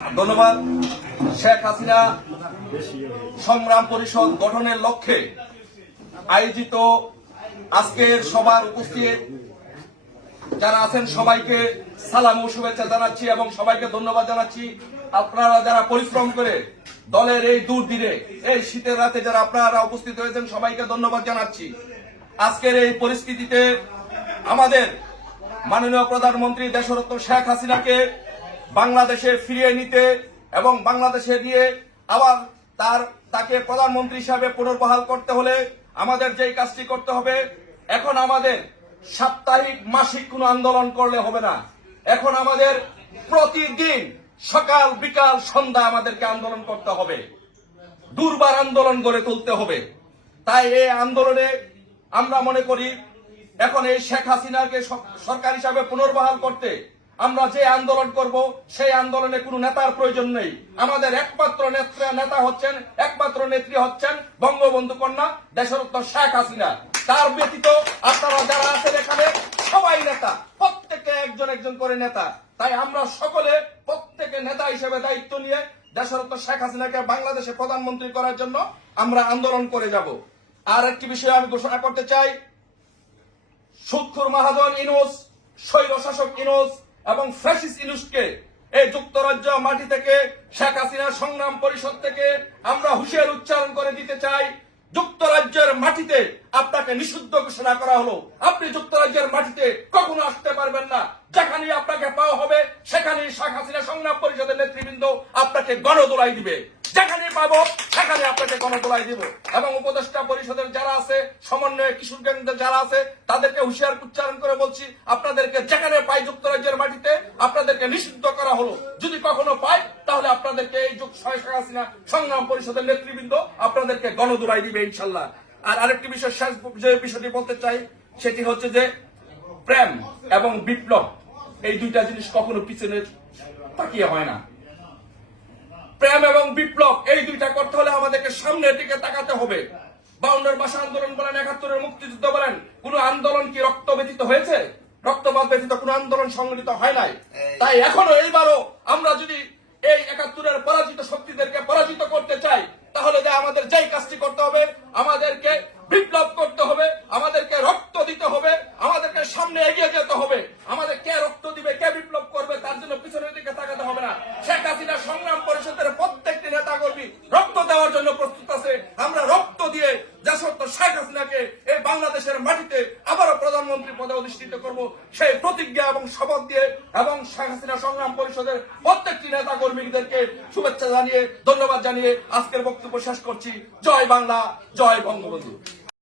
ধন্যবাদ। শেখ হাসিনা সংগ্রাম পরিষদ গঠনের লক্ষ্যে আয়োজিত আজকের সবার উপস্থিত। যারা আছেন, সবাইকে সালাম ও শুভেচ্ছা জানাচ্ছি এবং সবাইকে ধন্যবাদ জানাচ্ছি। আপনারা যারা পরিশ্রম করে দলের এই দূর দিনে এই শীতের রাতে যারা আপনারা উপস্থিত হয়েছেন, সবাইকে ধন্যবাদ জানাচ্ছি। আজকের এই পরিস্থিতিতে আমাদের মাননীয় প্রধানমন্ত্রী দেশরত্ন শেখ হাসিনাকে বাংলাদেশে ফিরিয়ে নিতে এবং বাংলাদেশে নিয়ে আবার তার, তাকে প্রধানমন্ত্রী হিসাবে পুনর্বহাল করতে হলে আমাদের যেই কাজটি করতে হবে, এখন আমাদের সাপ্তাহিক মাসিক কোনো আন্দোলন করলে হবে না। এখন আমাদের প্রতিদিন সকাল, বিকাল, সন্ধ্যা আমাদেরকে আন্দোলন করতে হবে। দুর্বার আন্দোলন গড়ে তুলতে হবে। তাই এই আন্দোলনে আমরা মনে করি, এখন এই শেখ হাসিনাকে সরকার হিসাবে পুনর্বহাল করতে আমরা যে আন্দোলন করব, সেই আন্দোলনে কোনো নেতার প্রয়োজন নেই। আমাদের একমাত্র নেত্র নেতা হচ্ছেন একমাত্র নেত্রী হচ্ছেন বঙ্গবন্ধু কন্যা, দেশরত্ন শেখ হাসিনা। তার ব্যতীত আপনারা যারা আছেন এখানে, সবাই নেতা। প্রত্যেকে একজন একজন করে নেতা। তাই আমরা সকলে প্রত্যেকে নেতা হিসেবে দায়িত্ব নিয়ে দেশরত্ন শেখ হাসিনাকে বাংলাদেশে প্রধানমন্ত্রী করার জন্য আমরা আন্দোলন করে যাব। আর একটি বিষয় আমি ঘোষণা করতে চাই। সুৎখুর মাহাজন ইনুস স্বৈর শাসক ইনুস এবং ফ্যাসিস ইনুসকে এই যুক্তরাজ্য মাটি থেকে শেখ হাসিনা সংগ্রাম পরিষদ থেকে আমরা হুঁশিয়ার উচ্চারণ করে দিতে চাই। যুক্তরাজ্যের মাটিতে আপনাকে নিষিদ্ধ ঘোষণা করা হলো। আপনি যুক্তরাজ্যের মাটিতে কখনো আসতে পারবেন না। যেখানে আপনাকে পাওয়া হবে সেখানে শেখ হাসিনা সংগ্রাম পরিষদের নেতৃবৃন্দ আপনাকে গণদোলাই দিবে। যেখানে পাবো, সেখানে আপনাকে গণদোলাই দিব। এবং উপদেষ্টা পরিষদের যারা আছে, সমন্বয় কিশোর কেন্দ্রের যারা আছে, তাদেরকে হুঁশিয়ার উচ্চারণ করে বলছি, আপনাদেরকে যেখানে পাই যুক্তরাজ্যের আপনাদেরকে নিষিদ্ধ করা হলো। যদি কখনো পাই তাহলে আপনাদেরকে এই যুগ শেখ হাসিনা সংগ্রাম পরিষদের নেতৃবৃন্দ আপনাদেরকে গণদোলাই দিবে, ইনশাল্লাহ। আর আরেকটি বিষয়, শেষ যে বিষয়টি বলতে চাই, সেটি হচ্ছে যে প্রেম এবং বিপ্লব, এই দুইটা জিনিস কখনো পিছনে তাকিয়ে হয় না। প্রেম এবং বিপ্লব, এই দুইটা করতে হলে আমাদেরকে সামনের দিকে তাকাতে হবে। বাউন্ডার ভাষা আন্দোলন বলেন, একাত্তরের মুক্তিযুদ্ধ বলেন, কোন আন্দোলন কি রক্ত ব্যতীত হয়েছে? রক্তপাত ব্যতীত কোন আন্দোলন সংগঠিত হয় নাই। তাই এখনও এইবারও আমরা যদি এই একাত্তরের পরাজিত শক্তিদেরকে পরাজিত করতে চাই তাহলে যে আমাদের যেই কাজটি করতে হবে আমাদেরকে বিপ্লব করতে হবে আমাদেরকে রক্ত দিতে হবে আমাদেরকে সামনে এগিয়ে যেতে হবে। আমাদের কে রক্ত দিবে কে বিপ্লব করবে তার জন্য পিছনের দিকে তাকাতে হবে না। শেখ হাসিনা সংগ্রাম পরিষদের প্রত্যেকটি নেতা কর্মী রক্ত দেওয়ার জন্য প্রস্তুত আছে। আমরা রক্ত দিয়ে দেশত্ব শেখ হাসিনাকে এই বাংলাদেশের মাটিতে আবারও অধিষ্ঠিত করব। সেই প্রতিজ্ঞা এবং শপথ দিয়ে এবং শেখ হাসিনা সংগ্রাম পরিষদের প্রত্যেকটি নেতা কর্মীদেরকে শুভেচ্ছা জানিয়ে, ধন্যবাদ জানিয়ে আজকের বক্তব্য শেষ করছি। জয় বাংলা, জয় বঙ্গবন্ধু।